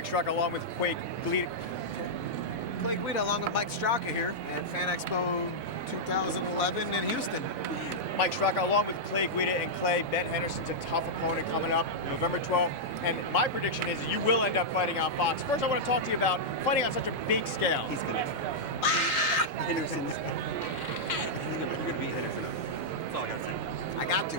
Mike Straka along with Clay Guida. Clay Guida along with Mike Straka here at Fan Expo 2011 in Houston. Mike Straka along with Clay Guida and Clay. Ben Henderson's a tough opponent coming up November 12th. And my prediction is you will end up fighting on Fox. First, I want to talk to you about fighting on such a big scale. He's going to Henderson's. You're going to beat Henderson. That's all I got to say. I got to.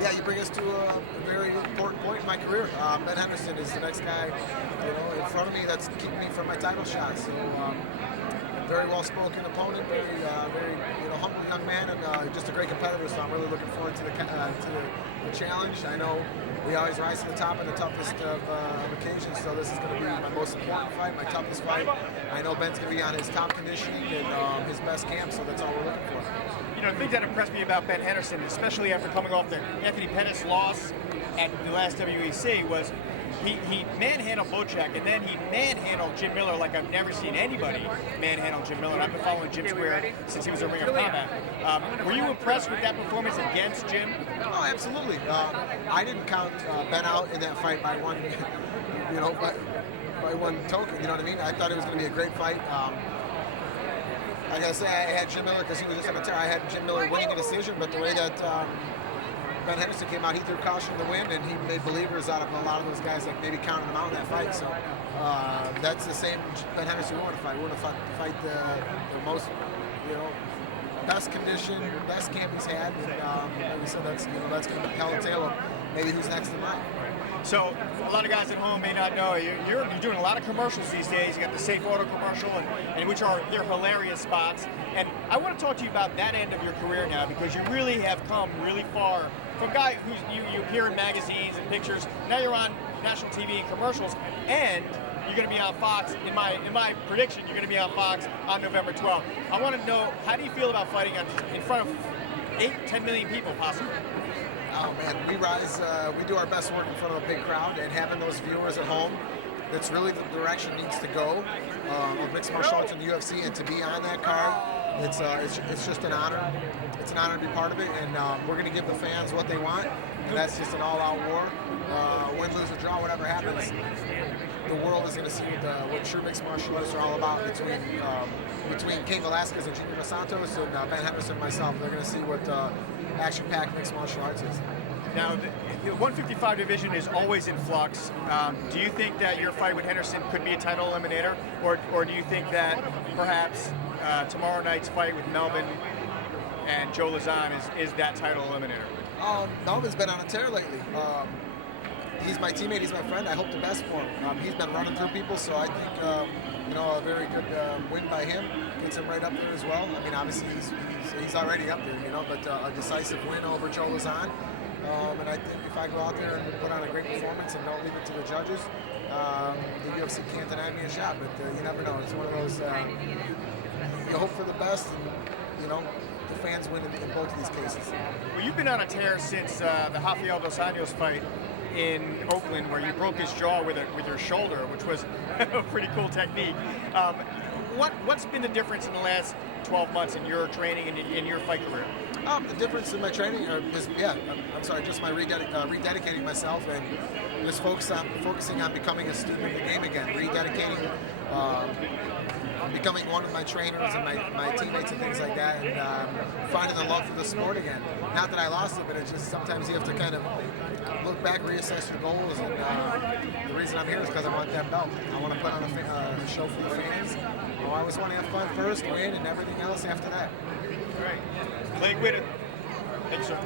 Yeah, you bring us to a very important point in my career. Ben Henderson is the next guy, in front of me that's keeping me from my title shot. So, very well-spoken opponent, very humble young man, and just a great competitor. So I'm really looking forward to the challenge. I know we always rise to the top in the toughest of occasions. So this is going to be my most important fight, my toughest fight. I know Ben's going to be on his top conditioning and his best camp. So that's all we're looking for. The thing that impressed me about Ben Henderson, especially after coming off the Anthony Pettis loss at the last WEC, was he manhandled Bocek, and then he manhandled Jim Miller like I've never seen anybody manhandle Jim Miller. I've been following Jim Square since he was a Ring of Combat. Were you impressed with that performance against Jim? Oh, absolutely. I didn't count Ben out in that fight by one, by one token. You know what I mean? I thought it was going to be a great fight. I gotta say, I had Jim Miller because he was just on a tear. I had Jim Miller winning a decision, but the way that Ben Henderson came out, he threw caution to the wind, and he made believers out of a lot of those guys that maybe counted him out in that fight. So that's the same Ben Henderson we want to fight. We want to fight the most, best condition, best camp he's had. And like we said, that's going to be tell a tale of maybe who's next in line. So a lot of guys at home may not know you're doing a lot of commercials these days. You got the Safe Auto commercial, and which they're hilarious spots. And I want to talk to you about that end of your career now, because you really have come really far from a guy who's you appear in magazines and pictures. Now you're on national TV and commercials, and you're going to be on Fox. In my prediction, you're going to be on Fox on November 12th. I want to know, how do you feel about fighting in front of 8-10 million people possibly? Oh man, we do our best work in front of a big crowd, and having those viewers at home, that's really the direction it needs to go with mixed martial arts and the UFC, and to be on that card, it's just an honor. It's an honor to be part of it, and we're going to give the fans what they want, and that's just an all-out war. Win, lose, or draw, whatever happens, the world is going to see what true mixed martial arts are all about between Cain Velasquez and Junior Dos Santos and Ben Henderson and myself. They're going to see what action-packed mixed martial arts is. Now, the 155 division is always in flux. Do you think that your fight with Henderson could be a title eliminator, or do you think that perhaps tomorrow night's fight with Melvin and Joe Lauzon is that title eliminator? Melvin's been on a tear lately. He's my teammate, he's my friend. I hope the best for him. He's been running through people, so I think a very good win by him gets him right up there as well. I mean, obviously he's already up there, but a decisive win over Joe Lauzon. And I think if I go out there and put on a great performance and don't leave it to the judges, the UFC can't deny me a shot. But you never know. It's one of those. You hope for the best, and the fans win in both of these cases. Well, you've been on a tear since the Rafael Dos Anjos fight in Oakland, where you broke his jaw with your shoulder, which was a pretty cool technique. What's been the difference in the last 12 months in your training and in your fight career? The difference in my training is, just my rededicating myself and just focusing on becoming a student of the game again, rededicating, becoming one of my trainers and my teammates and things like that, and finding the love for the sport again. Not that I lost it, but it's just sometimes you have to kind of look back, reassess your goals, and the reason I'm here is because I want that belt. I want to put on a show for the fans. I always want to have fun first, win, and everything else after that. Great. Clay Guida. Thanks, sir.